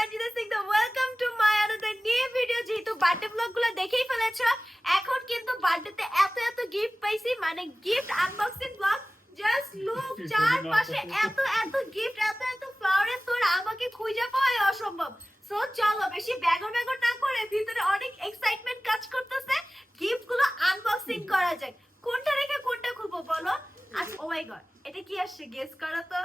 সঞ্জিতা সিং, তো welcome to my another new video. যেহেতু birthday ব্লগগুলো দেখেই ফেলেছো, এখন কিন্তু বার্থডেতে এত এত গিফট পাইছি, মানে gift unboxing blog. Just look, চারপাশে এত এত গিফট, এত এত ফ্লাওয়ারের তোর আমাকে খুঁজে পাওয়া অসম্ভব। সো চলো বেশি ব্যাগর ব্যাগর না করে ভিতরে অনেক এক্সাইটমেন্ট কাজ করতেছে, গিফট গুলো আনবক্সিং করা যাক। কোনটা রেখে কোনটা খুলবো বলো? আচ্ছা, ও মাই গড, এটা কি আসছে গেস করো তো।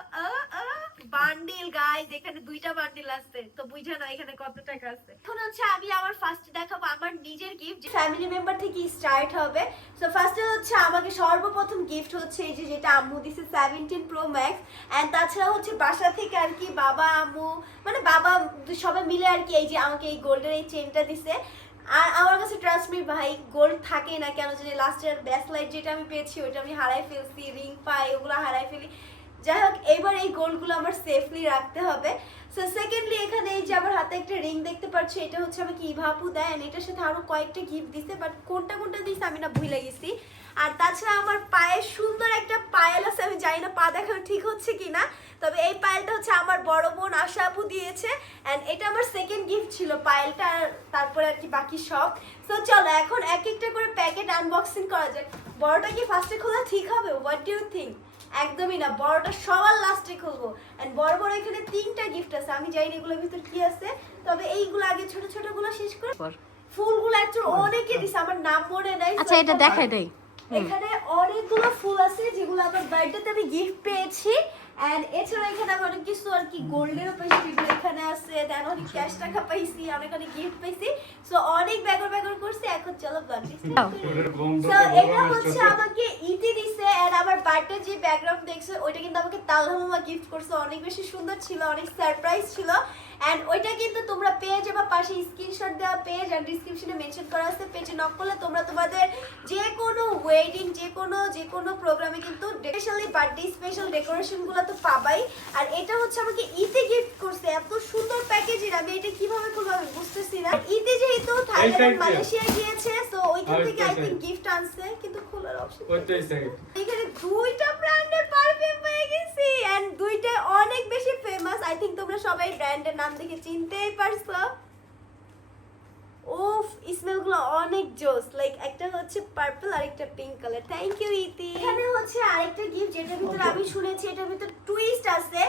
বান্ডিল গাইস, এখানে দুইটা বান্ডিল আছে, তো বুঝে নাও এখানে কত টাকা আছে। এখন হচ্ছে আমি আমার ফার্স্ট দেখাবো আমার নিজের গিফট, ফ্যামিলি মেম্বার থেকে স্টার্ট হবে। সো ফার্স্টে হচ্ছে আমাকে সর্বপ্রথম গিফট হচ্ছে এই যে যেটা আম্মু দিছে 17 Pro Max, এন্ড তাছাড়া হচ্ছে বাসা থেকে আর কি বাবা আম্মু মানে বাবা সবাই মিলে আর কি এই যে আমাকে এই গোল্ডের এই চেনটা দিছে। আর আমার কাছে ট্রাস্ট মি ভাই, গোল্ড থাকে না কেন জানি, লাস্টের ব্যাসলাইট যেটা আমি পেয়েছি ওটা আমি হারাই ফেলছি, রিং পাই ওগুলো হারাই ফেলি। যাই হোক, এবার এই গোল্ডগুলো আমার সেফলি রাখতে হবে। সো সেকেন্ডলি এখানে এই যে আমার হাতে একটা রিং দেখতে পাচ্ছি, এটা হচ্ছে আমাকে ইভাপু দেয়, এটার সাথে আরো কয়েকটা গিফট দিছে, বাট কোনটা কোনটা দিছে আমি না ভুলে গেছি। আর তাছাড়া আমার পায়ে সুন্দর একটা পায়েল আছে, আমি জানি না পা দেখানো ঠিক হচ্ছে কিনা, তবে এই পায়েলটা হচ্ছে আমার বড় বোন আশা আপু দিয়েছে, এন্ড এটা আমার সেকেন্ড গিফট ছিল পায়েলটা, তারপরে আর কি বাকি সব। সো চলো এখন এক একটা করে প্যাকেট আনবক্সিং করা যাক। বড়টা কি ফার্স্টে খোলা ঠিক হবে? What do you think? একদমই না, বড়টা সবার লাস্টে খুলবো। এন্ড বড় বড় এখানে তিনটা গিফট আছে, আমি জানি না এগুলোর ভিতর কি আছে, তবে এইগুলো আগে ছোট ছোট গুলো শেষ করে। ফুলগুলো অ্যাকচুয়ালি অনেকে দিছে, আমার নাম মনে নাই। আচ্ছা, এটা দেখাই দেই। এখানে অনেকগুলো ফুল আছে যেগুলো আমার বার্থডেতে আমি গিফট পেয়েছি, এন্ড এছাড়া এখানে আমি অনেক কিছু আর কি গোল্ডেরও পাইছি, যেগুলো এখানে আছে, দেন অনেক ক্যাশ টাকা পাইছি, অনেক অনেক গিফট পাইছি। সো অনেক ব্যাগর ব্যাগর করছি, এখন চলো বার্থডে। সো এটা হচ্ছে আমাকে ইতি দিছে, এন্ড আমার বার্থডে যে ব্যাকগ্রাউন্ড দেখছো ওইটা কিন্তু আমাকে তালহা মামা গিফট করছে, অনেক বেশি সুন্দর ছিল, অনেক সারপ্রাইজ ছিল। এন্ড ওইটা কিন্তু তোমরা পেয়ে যাবে, পাশে স্ক্রিনশট দেওয়া পেজ আর ডেসক্রিপশনে মেনশন করা আছে, পেজে নক করলে তোমরা তোমাদের যে কোনো ওয়েডিং যে কোনো প্রোগ্রামে কিন্তু স্পেশালি বার্থডে স্পেশাল ডেকোরেশন গুলো তো পাবাই। আর এটা হচ্ছে আমাকে ইতে গিফট করছে, এত সুন্দর প্যাকেজিং, আমি এটা কিভাবে খুলবো আমি বুঝতেছি না। ইতে যেহেতু থাইল্যান্ড মালয়েশিয়া গিয়েছে, সো ওইখান থেকে আই থিংক গিফট আনছে, কিন্তু খোলার অপশন এখানে দুইটা ব্র্যান্ডের পারফিউম পেয়ে গেছি, এন্ড দুইটা অনেক বেশি ফেমাস। আই থিংক তোমরা সবাই ব্র্যান্ডের নাম দেখে চিনতেই পারছো। উফ, স্মেলগুলো অনেক জোস, লাইক একটা হচ্ছে পার্পল আর একটা পিঙ্ক কালার। থ্যাংক ইউ ইতি। এখানে হচ্ছে আরেকটা গিফট যেটার ভিতরে আমি শুনেছি এটার ভিতরে টুইস্ট আছে।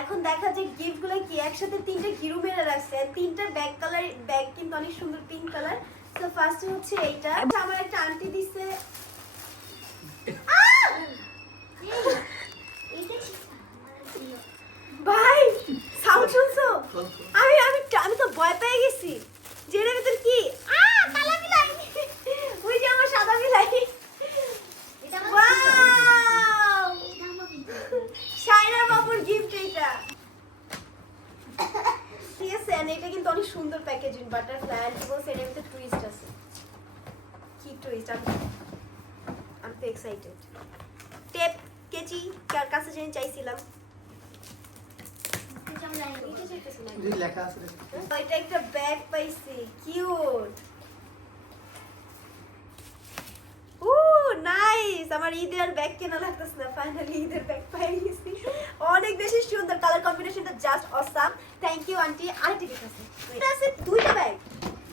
এখন দেখা যায় গিফটগুলো কি একসাথে তিনটা হিরো মেরে রাখছে, তিনটা ব্যাগ কালার, ব্যাগ কিন্তু অনেক সুন্দর পিঙ্ক কালার। তো ফার্স্ট হচ্ছে এইটা আমার একটা আন্টি দিছে। ভাই সাউন্ড শুনছো? আমি তো ভয় পেয়ে গেছি। যেটার ভিতর কি কালা মিলাই, ওই যে আমার সাদা মিলাই। ওয়াও, শাইরা বাবুর গিফট এটা। ঠিক আছে, এটা কিন্তু অনেক সুন্দর প্যাকেজিং, বাটারফ্লাই এন্ড এটার ভিতরে টুইস্ট আছে। কি টুইস্ট? আমি তো এক্সাইটেড। টেপ কেচি কার কাছে যেন চাইছিলাম, এটা একটা ব্যাগ পাইছি, কিউট। ও নাইস, আমার ঈদের ব্যাগ কেনা লাগতেছে না, ফাইনালি ঈদের ব্যাগ পাই গেছি। অনেক বেশি সুন্দর, কালার কম্বিনেশনটা just awesome. Thank you aunty. Aunty ঠিক আছে, এটা আছে দুইটা ব্যাগ,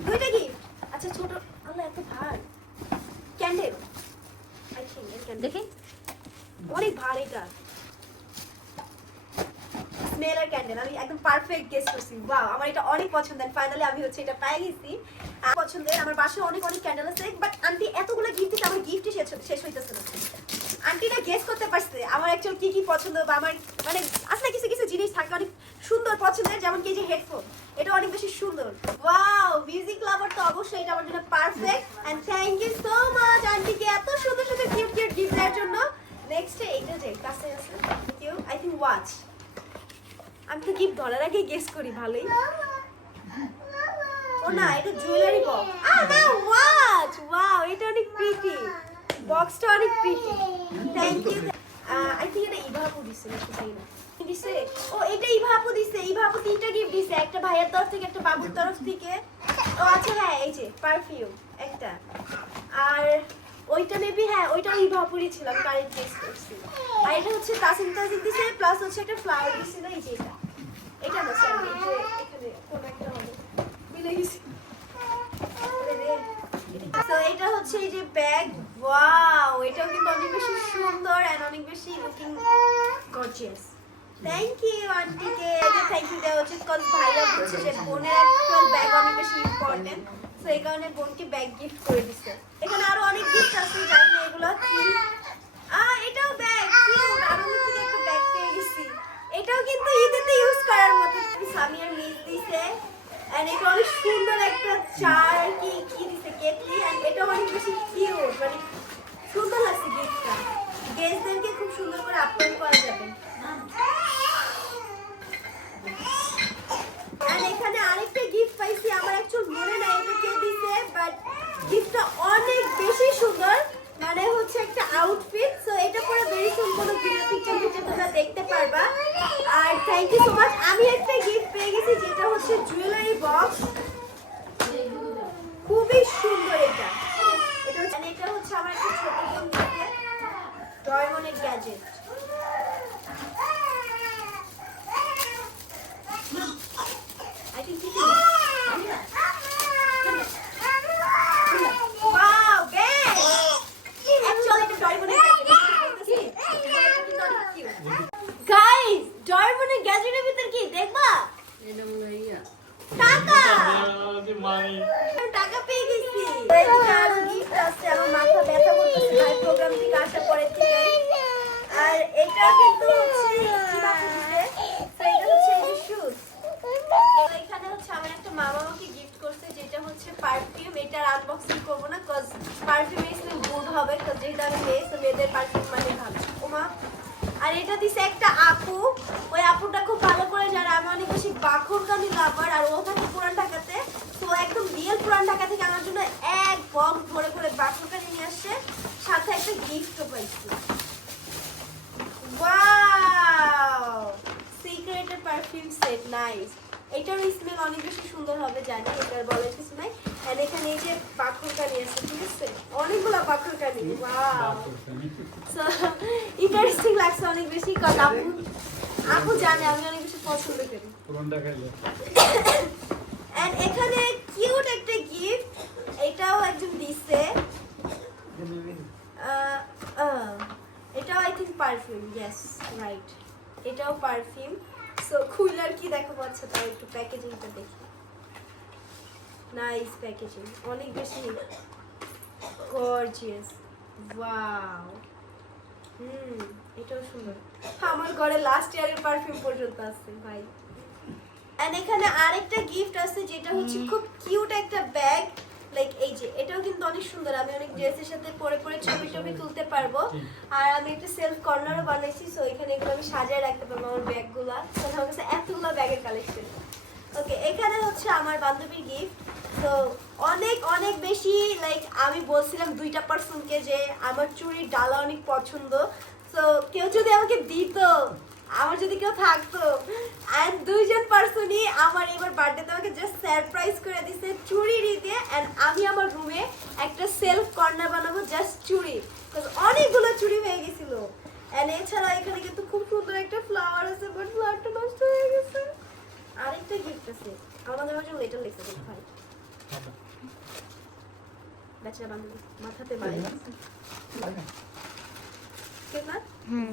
দুইটা গিফট। আচ্ছা ছোট, আল্লাহ এত ভার। ক্যান্ডেল, আই থিংক ক্যান্ডেল, দেখি অনেক ভার এটা। স্মেলার ক্যান্ডেল, আমি একদম পারফেক্ট গেস করছি। ওয়াও, আমার এটা অনেক পছন্দের, ফাইনালি আমি হচ্ছে এটা পেয়ে গেছি। পছন্দের, আমার বাসায় অনেক অনেক ক্যান্ডেল আছে, বাট আন্টি এতগুলো গিফট দিতে আমার গিফটই শেষ হইতেছে না। আন্টিটা গেস করতে পারছে আমার অ্যাকচুয়ালি কি কি পছন্দ, বা আমার মানে আসলে কিছু কিছু জিনিস থাকে অনেক সুন্দর পছন্দের, যেমন কি যে হেডফোন, এটা অনেক বেশি সুন্দর। ওয়াও, মিউজিক লাভার তো অবশ্যই এটা আমার জন্য perfect. And thank you so much আন্টিকে এত সুন্দর সুন্দর কিউট কিউট গিফট দেওয়ার জন্য। নেক্সট এইটা যে কাছে আছে, thank you. I think watch, আমি তো গিফট ধরার আগে গেস করি, ভালোই। ও না, এটা জুয়েলারি বক্স। না, ওয়াচ। ওয়াও, এটা অনেক প্রিটি, বক্সটা অনেক pretty. Thank you. I think এটা ইভাপু দিছে নাকি, জানি না দিছে। ও এটা ইভাপু দিছে, ইভাপু তিনটা গিফট দিছে, একটা ভাইয়ের তরফ থেকে, একটা বাবুর তরফ থেকে। ও আচ্ছা, হ্যাঁ এই যে পারফিউম একটা, আর ওইটা মেবি, হ্যাঁ ওইটাও ইভাপুরি ছিল, আমি কারেন্ট গেস করছি। আর এটা হচ্ছে তাসিম দিছে, প্লাস হচ্ছে একটা ফ্লাওয়ার দিছিল, এই যে এটা না স্যার, এই যে এখানে কোন ব্যাগ, ওয়াও, এটাও কিন্তু অনেক বেশি সুন্দর এন্ড অনেক বেশি লুকিং গর্জিয়াস। থ্যাংক ইউ আন্টিকে, এটা থ্যাংক ইউ দেওয়া উচিত, কজ ভাইয়া বলছে যে বোনের অ্যাকচুয়াল ব্যাগ অনেক বেশি ইম্পর্টেন্ট, সো এই কারণে বোনকে ব্যাগ গিফট করে দিচ্ছে। এখানে আরো অনেক গিফট আছে, জানি না এগুলো কি। এটাও ব্যাগ, কিউট, আর অনেক থেকে একটা ব্যাগ পেয়ে গেছি। এটাও কিন্তু ঈদেতে ইউজ করার মতো। সামিয়ার মিস দিছে এন্ড এটা অনেক সুন্দর একটা চার কি কি দিছে কেটলি, এন্ড এটা অনেক বেশি কিউট, মানে সুন্দর লাগছে গিফটটা। গেস্টদেরকে খুব সুন্দর করে আপলোড করা যাবে। এন্ড এখানে আরেকটা গিফট পাইছি, আমার অ্যাকচুয়াল মনে নাই এটা কে দিছে, বাট গিফটটা অনেক বেশি সুন্দর, মানে হচ্ছে একটা আউটফিট। সো এটা পরে ভেরি সুন কোনো ভিডিও পিকচার তোমরা দেখতে পারবা। আর থ্যাংক ইউ সো মাচ। আমি একটা গিফট পেয়ে গেছি যেটা হচ্ছে জুয়েলারি বক্স, খুবই সুন্দর। এটা হচ্ছে আমার একটা ছোট বোন থেকে ডয়মন্ডের gadget. I think this is wow, bag. Actually, the Doraemon guys, Doraemon gadget এর ভিতর কি দেখবা? এটা মনে হয় টাকা। টাকা পেয়ে গেছি। এটা গিফট আছে, আমার মাথা ব্যথা করতেছে ভাই প্রোগ্রাম থেকে আসার পরে থেকে। আর এটা কিন্তু হচ্ছে কি বানাইছে? তো এটা হচ্ছে এই শুজ। এখানে হচ্ছে আমার একটা মামা আমাকে গিফট করছে যেটা হচ্ছে পারফিউম। এটার আনবক্সিং করব না, কজ পারফিউম ইসলে গুড হবে, কজ যেটা আমি মেয়ে, সো মেয়েদের পারফিউম মানে ভালো। ওমা, আর এটা দিছে একটা আপু। ওই আপুটা খুব ভালো করে জানে আমি অনেক বেশি বাখরকানি লাভার, আর ও থাকে পুরান ঢাকাতে, তো একদম রিয়েল পুরান ঢাকা থেকে আমার জন্য এক বক্স ভরে ভরে বাখরকানি নিয়ে আসছে, সাথে একটা গিফটও পাইছি। ওয়াও, সিক্রেটের পারফিউম সেট, নাইস। এটার স্মেল অনেক বেশি সুন্দর হবে জানি, এটার বলার কিছু নাই। আর এখানে এই যে বাখরকানি আছে, ঠিক আছে, অনেকগুলো বাখরকানি। ওয়াও, সো ইন্টারেস্টিং লাগছে অনেক বেশি, কজ আপু জানে আমি অনেক বেশি পছন্দ করি। এন্ড এখানে কিউট একটা গিফট, এটাও একজন দিছে। এটাও I think perfume, yes right, এটাও পারফিউম। সো খুইলার কি দেখা পাচ্ছে, তাই একটু প্যাকেজিংটা দেখি। নাইস প্যাকেজিং, অনেক বেশি গর্জিয়াস। ওয়াও, এটাও সুন্দর। আমার ঘরে লাস্ট ইয়ারের পারফিউম পর্যন্ত আছে ভাই। এন্ড এখানে আরেকটা গিফট আছে যেটা হচ্ছে খুব কিউট একটা ব্যাগ, লাইক এই যে এটাও কিন্তু অনেক সুন্দর। আমি অনেক ড্রেসের সাথে পরে পরে ছবি টবি তুলতে পারবো। আর আমি একটা সেলফ কর্নারও বানাইছি, সো এখানে এগুলো আমি সাজিয়ে রাখতে পারবো আমার ব্যাগগুলো। তো আমার কাছে এতগুলো ব্যাগের কালেকশন। ওকে, এখানে হচ্ছে আমার বান্ধবীর গিফট। তো অনেক অনেক বেশি, লাইক আমি বলছিলাম দুইটা পার্সনকে যে আমার চুড়ির ডালা অনেক পছন্দ, তো কেউ যদি আমাকে দিত, আমার যদি কেউ থাকতো, এন্ড দুইজন পার্সনই আমার এবার বার্থডেতে আমাকে জাস্ট সারপ্রাইজ করে দিছে চুড়ি দিয়ে। এন্ড আমি আমার রুমে একটা সেলফ কর্নার বানাবো জাস্ট চুড়ি, বিকজ অনেকগুলো চুড়ি হয়ে গেছিল। এন্ড এছাড়া এখানে কিন্তু খুব সুন্দর একটা ফ্লাওয়ার আছে, বাট ফ্লাওয়ারটা নষ্ট হয়ে গেছে। আরেকটা গিফট আছে, আমাদের মাঝে লেটার লিখতে দেখ ভাই, বেচারা বান্ধবী মাথাতে বাড়ি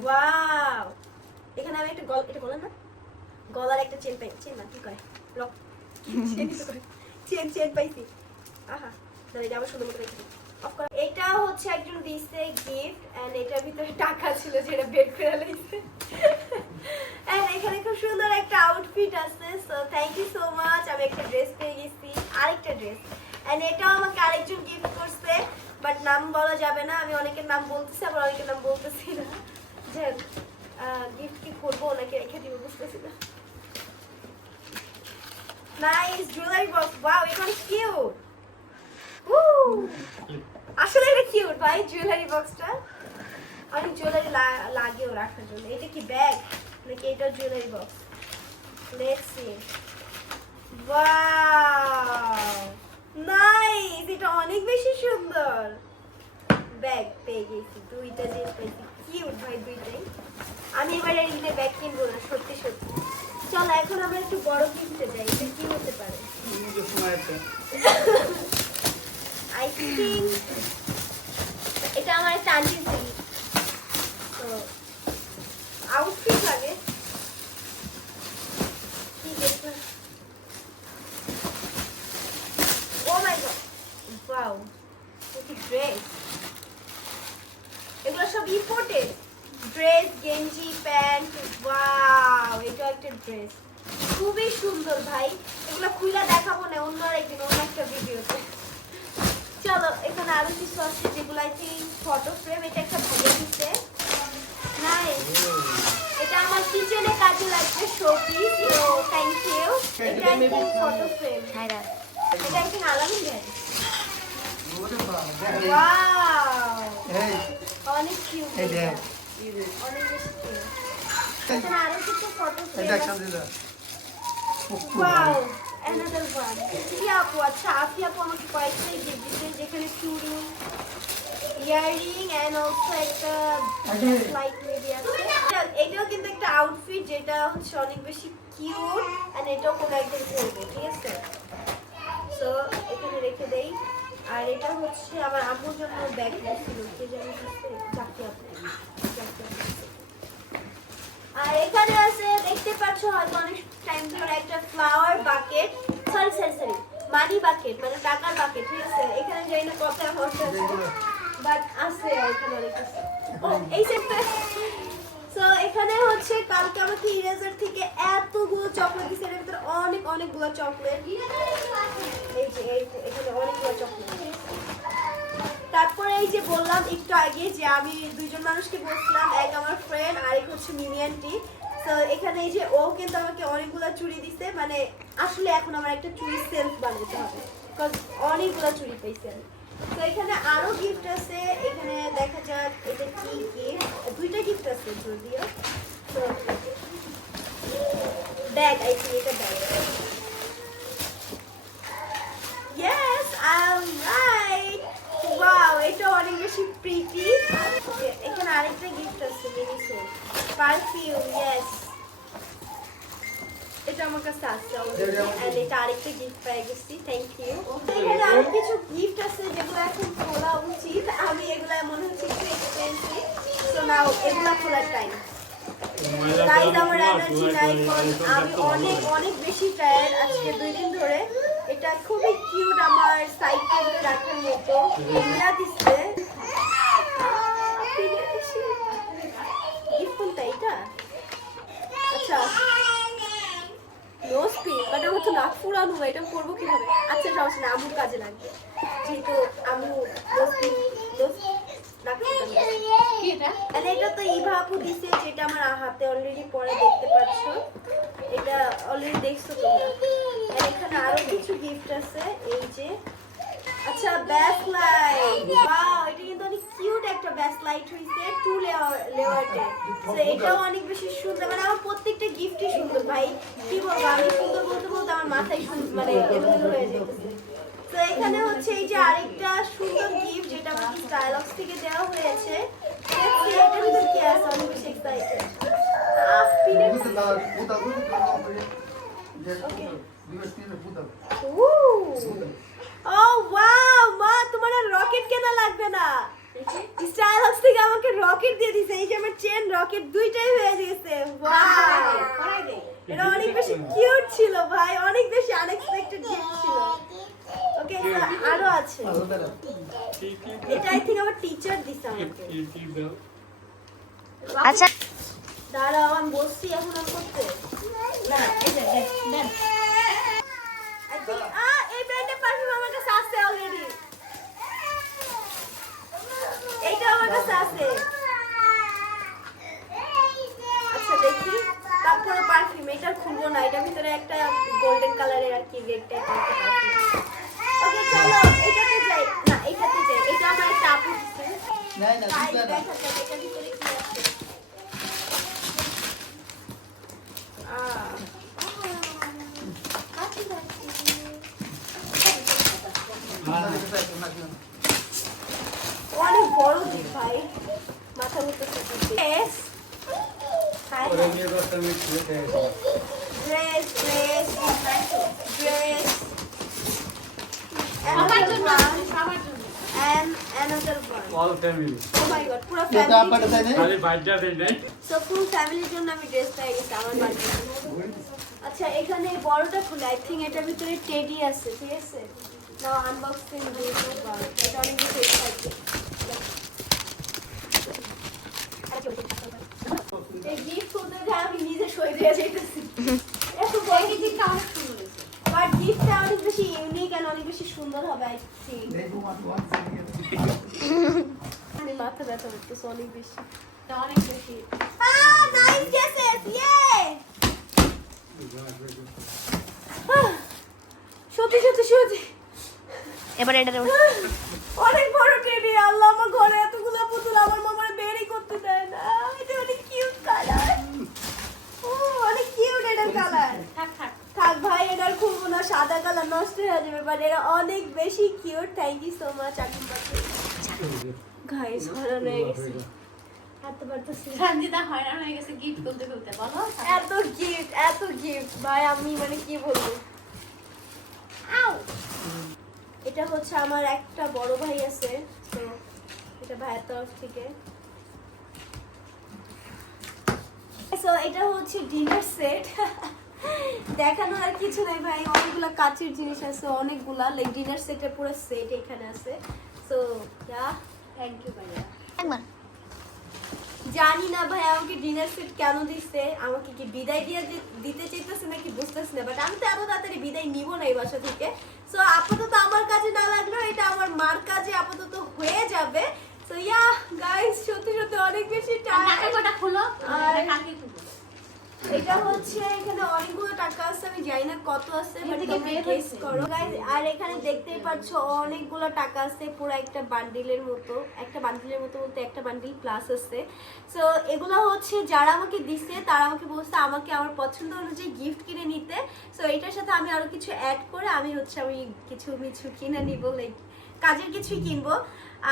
ওয়াও। এখানে আমি একটা এটা বলেন না, গলার একটা চেন পাই, চেন না কি কয়, লক চেন পাইছি। আহা, তাহলে এটা আবার সুন্দর মতো রেখে অফ করা। এটা হচ্ছে একজন দিছে গিফট, এন্ড এটার ভিতরে টাকা ছিল যেটা বের করে লইছে। এন্ড এখানে খুব সুন্দর একটা আউটফিট আছে, so thank you so much. আমি একটা ড্রেস পেয়ে গেছি, আরেকটা ড্রেস। এন্ড এটাও আমাকে আরেকজন গিফট করছে, বাট নাম বলা যাবে না। আমি অনেকের নাম বলতেছি, আবার অনেকের নাম বলতেছি না। যে গিফট কি করবো নাকি রেখে দিব বুঝতেছি না। নাইস জুয়েলারি বক্স, ওয়াও, এটা অনেক কিউট। আসলে এটা কিউট ভাই, জুয়েলারি বক্সটা অনেক জুয়েলারি লাগেও রাখার জন্য। এটা কি ব্যাগ নাকি এটা jewellery box? Let's see. Wow, nice, এটা অনেক বেশি সুন্দর। ব্যাগ পেয়ে গেছি, দুইটা জিনিস পেয়েছি, কিউট ভাই দুইটাই। আমি এবারে ঈদে ব্যাগ কিনবো না, সত্যি সত্যি। চলো এখন আমরা একটু বড় কিনতে যাই, এটা কি হতে পারে? আই থিঙ্ক এটা আমার একটা আন্টির জিনিস, তো আউটফিট লাগে কি দেখবেন। ও মাই গড, ওয়াও, কি ড্রেস! এগুলো সব ইম্পোর্টেড ড্রেস, গেঞ্জি, প্যান্ট। ওয়াও, এটা একটা ড্রেস, খুবই সুন্দর ভাই। এগুলো খুলে দেখাবো না, অন্য একদিন অন্য একটা ভিডিওতে। চলো, এখানে আরো কিছু আছে যেগুলো আই থিঙ্ক ফটো ফ্রেম। এটা একটা ভালো দিচ্ছে, নাইস। এটা আমার কিচেনে কাজে লাগবে, শোপিস, তো থ্যাংক ইউ। এটা একটা ফটো ফ্রেম, এটা একটা আলামিন দেন। ওয়াও, অনেক কিউট, অনেক বেশি কিউট। এখানে আরো কিছু ফটো ফ্রেম আছে। Wow, another one. কি আপু, আচ্ছা আপনি আপু আমাকে কয়েকটাই গিফট দিতে, যেখানে চুড়ি, ইয়াররিং এন্ড অলসো একটা লাইট মেবি আছে। এটাও কিন্তু একটা আউটফিট যেটা হচ্ছে অনেক বেশি কিউট, এন্ড এটাও কোনো একদিন পরবো, ঠিক আছে? সো এখানে রেখে দেই। আর এটা হচ্ছে আমার আম্মুর জন্য ব্যাগ ছিল, কে জানি চাকরি আপু। আর এখানে আছে, দেখতে পাচ্ছ হয়তো অনেক টাইম ধরে, একটা ফ্লাওয়ার বাকেট, সরি মানি বাকেট, মানে টাকার বাকেট, ঠিক আছে? এখানে যাই না কত অ্যামাউন্ট আছে, বাট আছে এখানে অনেক কিছু। ও এই সেটটা, সো এখানে হচ্ছে কালকে আমাকে ইরেজার থেকে এতগুলো চকলেট দিছে, এর ভিতরে অনেকগুলো চকলেট। এই যে এখানে অনেকগুলো চকলেট। তারপরে এই যে বললাম একটু আগে যে আমি দুইজন মানুষকে বলছিলাম, এক আমার ফ্রেন্ড আর এক হচ্ছে মিমি আন্টি। তো এখানে এই যে ও কিন্তু আমাকে অনেকগুলো চুড়ি দিছে, মানে আসলে এখন আমার একটা চুড়ি সেলফ বানাতে হবে, বিকজ অনেকগুলো চুড়ি পাইছে। তো এখানে আরো গিফট আছে, এখানে দেখা যাক এটা কি গিফট। দুইটা গিফট আছে যদিও। তো ব্যাগ, আই থিঙ্ক এটা bag. Yes, I am right. Wow, এটা অনেক বেশি প্রিটি। এখানে আরেকটা গিফট আছে, মিনিসো পারফিউম। ইয়েস, এটা আমার কাছে আছে অলরেডি, এন্ড এটা আরেকটা গিফট পেয়ে গেছি, থ্যাংক ইউ। এখানে আরো কিছু গিফট আছে যেগুলো এখন খোলা উচিত, আমি এগুলা মনে হচ্ছে একটু এক্সপেন্সিভ, সো নাও এগুলা খোলার টাইম। গাইস, আমার এনার্জি নাই, আমি অনেক বেশি টায়ার্ড আজকে 2 দিন ধরে। এটা খুবই কিউট, আমার সাইড টেবিলে রাখার মতো। এগুলা দিচ্ছে গিফট কোনটা এটা? আচ্ছা, নো স্পিড, বাট আমার তো নাক ফুরানো, এটা করবো কিভাবে? আচ্ছা সমস্যা না, আম্মুর কাজে লাগবে, যেহেতু আম্মু নো স্পিড নাক ফুরানো। এটা তো ইভা আপু দিছে, যেটা আমার হাতে অলরেডি পরে দেখতে পাচ্ছ, এটা অলরেডি দেখছো তোমরা। এখানে আরো কিছু গিফট আছে, এই যে আচ্ছা ব্যাস লাইট। ওয়াও, এটা কিন্তু অনেক কিউট একটা ব্যাস লাইট হইছে, 2 লেয়ারে। সো এটাও অনেক বেশি সুন্দর, মানে আমার প্রত্যেকটা গিফটই সুন্দর ভাই। কি বলবো, আমি সুন্দর বলতে আমার মাথায় মানে এলোমেলো হয়ে যাচ্ছে। তো এখানে হচ্ছে এই যে আরেকটা সুন্দর গিফট, যেটা আমাকে স্টাইলক্স থেকে দেওয়া হয়েছে। এটার ভিতর কি আছে, অনেক বেশি এক্সাইটেড। ও ওয়াও, মা তোমার রকেট কেনা লাগবে না, স্টাইলক্স থেকে আমাকে রকেট দিয়ে দিয়েছে। এই যে আমার চেন রকেট দুইটাই হয়ে গেছে। ওয়াও, এটা অনেক বেশি কিউট ছিল ভাই, অনেক বেশি আনএক্সপেক্টেড গিফট ছিল। ওকে, আরো আছে, এটা আই থিঙ্ক আমার টিচার দিছে আমাকে। আচ্ছা দাঁড়াও, আমি বসছি এখন আর করতে না। এই যে দেন, এই ব্র্যান্ডের পারফিউম আমার কাছে আছে অলরেডি, এইটা আমার কাছে আছে। আচ্ছা দেখি, তারপরে পারফিউম এটা খুলবো না, এটার ভিতরে একটা গোল্ডেন কালারের আর কি রেড টাইপের একটা পারফিউম। ওকে চলো এটাতে যাই, না এটাতে যাই, এটা আমার একটা আপু দিছে। না দেখা যাক এটার ভিতরে কি আছে। অনেক বড় দিক ভাই, মাথা মতো dress, and another one. All family. Oh my god, পুরো এটা family. আপাটা তাই না খালি বাইকটা দেই নাই। So full family জন্য আমি ড্রেস পেয়ে গেছি আমার বাড়িতে। আচ্ছা এখানে এই বড়টা খুলে আই থিংক এটার ভিতরে টেডি আছে, ঠিক আছে? নাও আনবক্সিং দিয়ে দাও। এটা অনেক বেশি এক্সাইটেড। এই গিফট খুলতে যে আমি নিজে সই দিয়ে যাইতেছি। এত বড় কিছু কাজ শুরু হয়েছে। বাট গিফটটা অনেক বেশি ইউনিক আর অনেক বেশি সুন্দর হবে আই থিংক। দেখো ওয়ান আমি মাথা ব্যথা করতেছে অনেক বেশি। অনেক বেশি। নাইস গেসেস, ইয়ে! সত্যি সত্যি সত্যি এবার এটা অনেক বড় টেডি। আল্লাহ, আমার ঘরে এতগুলো পুতুল আমার মামার বেরই করতে দেয় না। এটা অনেক কিউট কালার। ও অনেক কিউট এটার কালার। থাক থাক। থাক ভাই, এটার খুলবো না, সাদা কালার নষ্ট হয়ে যাবে। বাট এরা অনেক বেশি cute. Thank you so much আকিম পাখি। গাইস হরান হয়ে গেছে। এত পারতেছি না। সঞ্জিতা হয়রান হয়ে গেছে গিফট তুলতে তুলতে, বলো। এত গিফট ভাই, আমি মানে কি বলবো। আউ! এটা হচ্ছে আমার একটা বড় ভাই আছে, তো এটা ভাইয়ের তরফ থেকে। সো এটা হচ্ছে ডিনার সেট। দেখানো আর কিছু নাই ভাই, অনেকগুলা কাচের জিনিস আছে, অনেকগুলা লাইক ডিনার সেটের পুরো সেট এখানে আছে। সো ইয়া, থ্যাংক ইউ ভাইয়া। একবার জানি না ভাই আমাকে ডিনার সেট কেন দিচ্ছে, আমাকে কি বিদায় দিয়ে দিতে চাইতেছে নাকি বুঝতেছি না। বাট আমি তো এত তাড়াতাড়ি বিদায় নিব না এই বাসা থেকে। সো আপাতত আমার কাজে না লাগলেও এটা আমার মার কাজে আপাতত হয়ে যাবে। সো ইয়া গাইস, সত্যি সত্যি অনেক বেশি টায়ার্ড। টাকা খুলো, আর- কালকে খুলবো। এটা হচ্ছে এখানে অনেকগুলো টাকা আছে, আমি জানি না কত আছে, বাট এদিকে তোমরা বের গেস হচ্ছে। করো গাইস। আর এখানে দেখতেই পাচ্ছো অনেকগুলো টাকা আছে, পুরো একটা বান্ডিলের মতো। একটা বান্ডিলের মতো বলতে একটা বান্ডিল প্লাস আছে। সো এগুলো হচ্ছে যারা আমাকে দিছে তারা আমাকে বলছে আমাকে আমার পছন্দ অনুযায়ী গিফট কিনে নিতে। সো এটার সাথে আমি আরো কিছু অ্যাড করে আমি কিছু মিছু কিনে নিব, লাইক কাজের কিছুই কিনবো।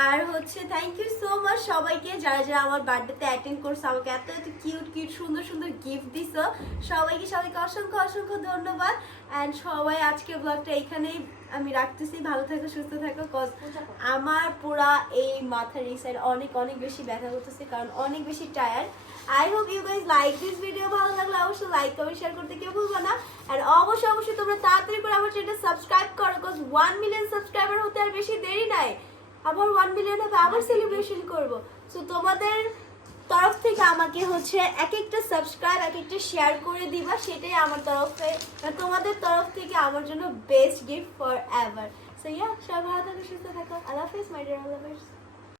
আর হচ্ছে থ্যাংক ইউ সো মাচ সবাইকে যারা যারা আমার বার্থডেতে অ্যাটেন্ড করছে, আমাকে এত এত কিউট সুন্দর সুন্দর গিফট দিছো। সবাইকে অসংখ্য অসংখ্য ধন্যবাদ। অ্যান্ড সবাই আজকে ব্লগটা এইখানেই আমি রাখতেছি। ভালো থাকো, সুস্থ থাকো। কজ আমার পুরা এই মাথার এই সাইড অনেক অনেক বেশি ব্যথা করতেছে, কারণ অনেক বেশি tired. I hope you guys like this video. ভালো লাগলে অবশ্যই লাইক কমেন্ট শেয়ার করতে কেউ ভুলবো না। আর অবশ্যই তোমরা তাড়াতাড়ি করে আমার চ্যানেলটা সাবস্ক্রাইব করো, কজ 1 মিলিয়ন সাবস্ক্রাইবার হতে আর বেশি দেরি নাই। আবার 1 মিলিয়ন হবে, আবার সেলিব্রেশন করব। সো তোমাদের তরফ থেকে আমাকে হচ্ছে এক একটা সাবস্ক্রাইব এক একটা শেয়ার করে দিবা, সেটাই আমার তরফে, তোমাদের তরফ থেকে আমার জন্য best gift for ever. So yeah, সবাই ভালো থাকো, সুস্থ থাকো। আল্লাহ হাফেজ মাই ডিয়ার, আল্লাহ হাফেজ।